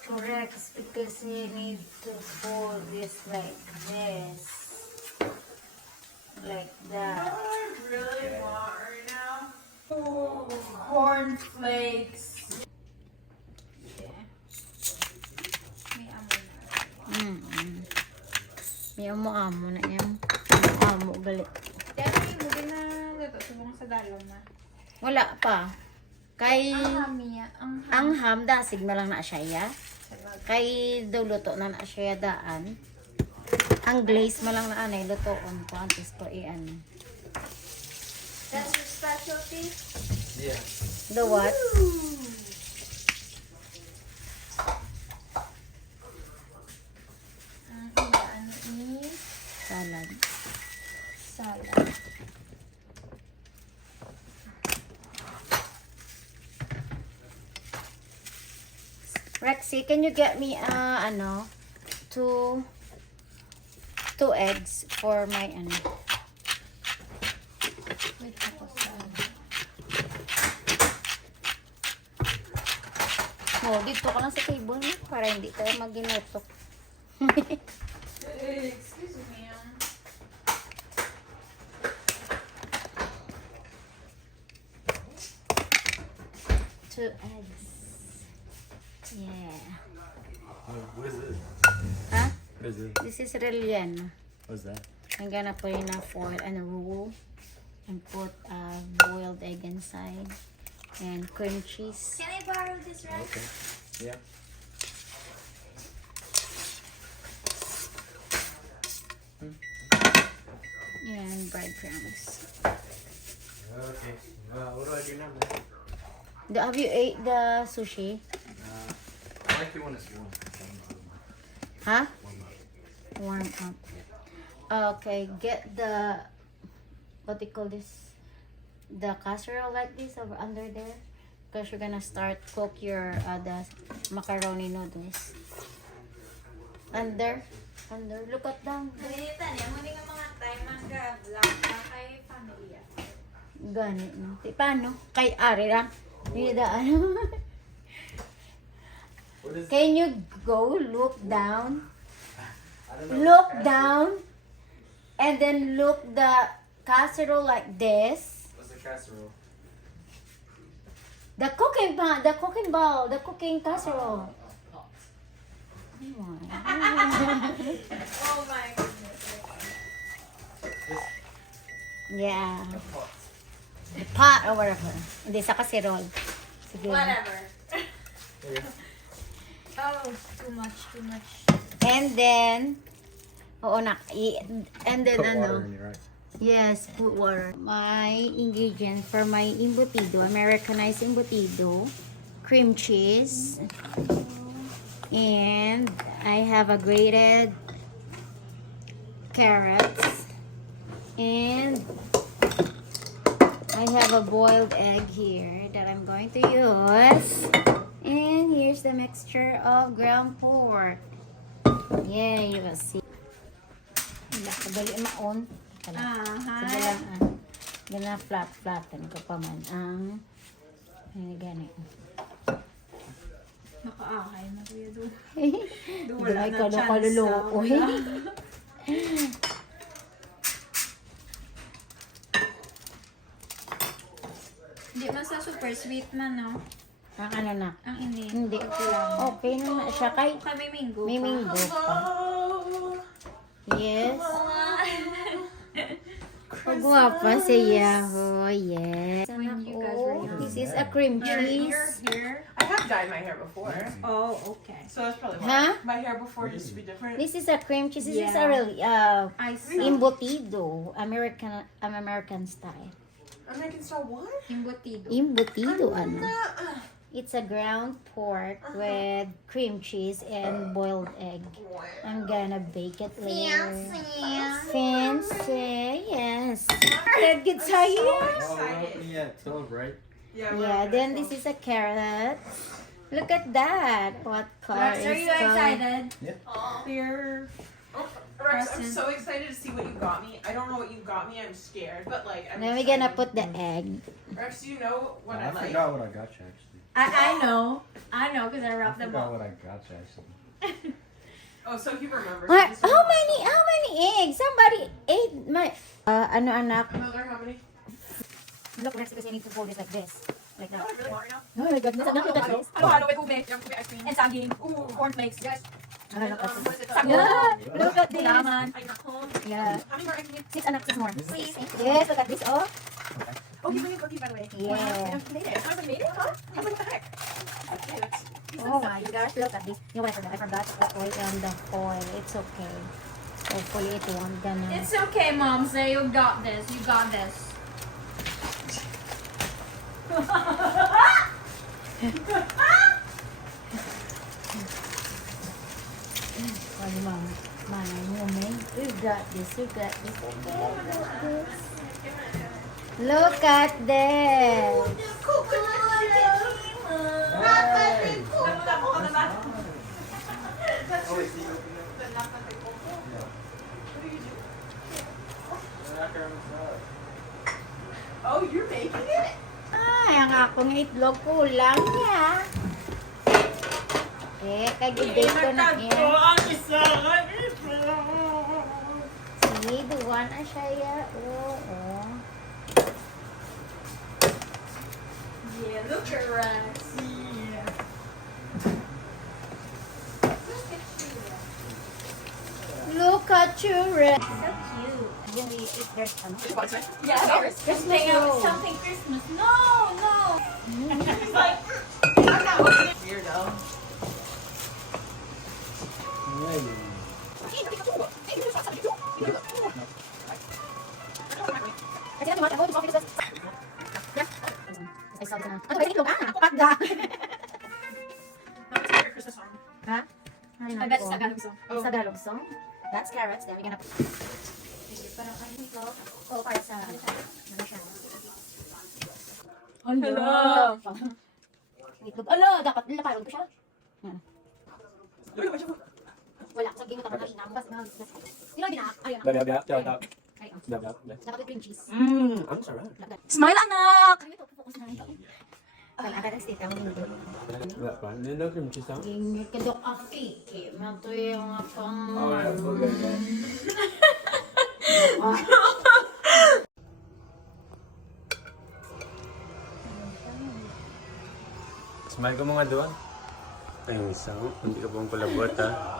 correct because you need to fold this like this. Like that. What I really want right now? Oh, cornflakes. May amo na. May amo-amo na yan. Amo galit. Dahil mo din na luto subong sa dalom na. Wala pa. Kay Ang hamiya. ang ham dasig na lang na siya ya. Kay daw luto na na siya daan. Ang glaze ma lang na anay lutoon ko antes ko i-ano. That's your specialty? Yeah. The what? Ang ilaan ni Salad. salad. Rexy, can you get me two eggs for my Wait ako sa Oh, dito ka lang sa table no? Para hindi tayo maginutok. excuse me. Two eggs. Yeah. What is this? Huh? What is this? This is Relian. What's that? I'm gonna put in a foil and a roux and put a boiled egg inside and cream cheese. Can I borrow this rice? Okay. Yeah. And breadcrumbs. Okay. What do I do now, man? Have you ate the sushi? I like you when it's warm. Huh? Warm up. Warm up. Okay, get the what do you call this? The casserole like this over under there, because you're gonna start cook your the macaroni noodles. Under. Look at down. Ganito niya, muli nga mga time mag-vlog ka kay pamilya. Ganit no. Paano? Kay Ari lang. Hindi da ano. What is Can you go look down? I don't know. Look down, and then look the casserole like this. What's the casserole? The cooking pan, the cooking bowl, the cooking casserole. Oh my goodness. Yeah. The pot. The pot or whatever. Hindi sa casserole. Sige. Whatever. Yeah. Oh, too much. And then, oo na, and then Put water ano? in it, right? Yes, put water. My ingredient for my embutido, Americanized embutido, cream cheese, and I have a grated carrots, and I have a boiled egg here that I'm going to use. And here's the mixture of ground pork. Yeah, you will see. Nakadali maon. Sige lang, gana flat-flatten ko pa man ang gani. Nakaakay na kuya doon. Wala ka na kaluloko. Hindi man sa super sweet man, no? Ang ano na? Ang ini. Hindi. Okay lang. Okay na siya kay Kami minggo may pa. minggo pa. Yes. Pagwapa siya. Oh, yes. When you guys were young. This is a cream cheese. Here. I have dyed my hair before. Oh, okay. So that's probably Huh? why. My hair before used to be different. This is a cream cheese. This is a Yeah. really I see. embutido, American style. American style what? Embutido. Embutido I'm ano? not- It's a ground pork with cream cheese and boiled egg. I'm gonna bake it later. Fancy, yes. That gets so here. excited. Yeah, 12, right? Yeah. Yeah, then this is a carrot. Look at that. What color Rex, is are you color? excited? Here. Rex, I'm so excited to see what you got me. I don't know what you got me. I'm scared, but like I'm Then we're gonna excited. put the egg. Rex, do you know what I like? forgot what I got you, actually. I know, because I I wrapped them forgot up. what I got you actually. Oh, so he remembers. What? He just How remembers. many eggs? Somebody ate my. Ano anak? Mother, how many? Look, next because you need to fold it like this. Like Oh, that. I really want right now. Oh my goodness, look at this. Halo-halo with ube. Yung ube ice cream. And saging. Ooh. Cornflakes. Yes. And, what is it? Yeah, look at this. Laman. Ay, nako. Yeah. How many more ice cream? 6 anak, 6 more. Please. Yes, look at this. Oh. Oh, he's bringing cookies, by the way. Yeah. Wow, he made it. How made it, huh? I was like, what the heck? That's cute. Oh my gosh, look at this. You know what I forgot to put oil on the foil. It's okay. Hopefully it won't gonna. It's okay, Mom. Say you got this. You got this. Oh, mom, my woman, you got this. You got this. Okay, look at this. Oh, you're making it? Ay, ang akong itlog kulang niya. Kag-i-bake ko na yan. See, duwan na siya ya. Oo. Yeah, look at us. Look at you, Red. So cute. Then we eat there's ano? Yeah, there's Christmas roll. something Christmas. No, no. He's like, I'm not opening it. Weirdo. Kasi natin mga ako, ito sa ay, sabi na. Ano ba itlog? Ako pagda. That's your Christmas song. Ha? Ay, I bet it's Tagalog song. It's Tagalog song. That's carrots. Then we're gonna parang ano ito? O, para sa ano siya? Hello. Itlog. Ala, dapat laparon ko siya. Yan. Look at what Wala ko sa ginto tapos na inam. Basta sino bina? Ayun. Ay, dapat with cream cheese. Ang sarap. Smile, anak. Ano ito? Focus na ito. Okay, ada ng state ang ginto. Wala pa. Nino cream cheese ang? Ginyo kadok afiki. Matuyo nga pang... Smile ko mga doon. Ay, isang. Hindi ka pong kulabot ha.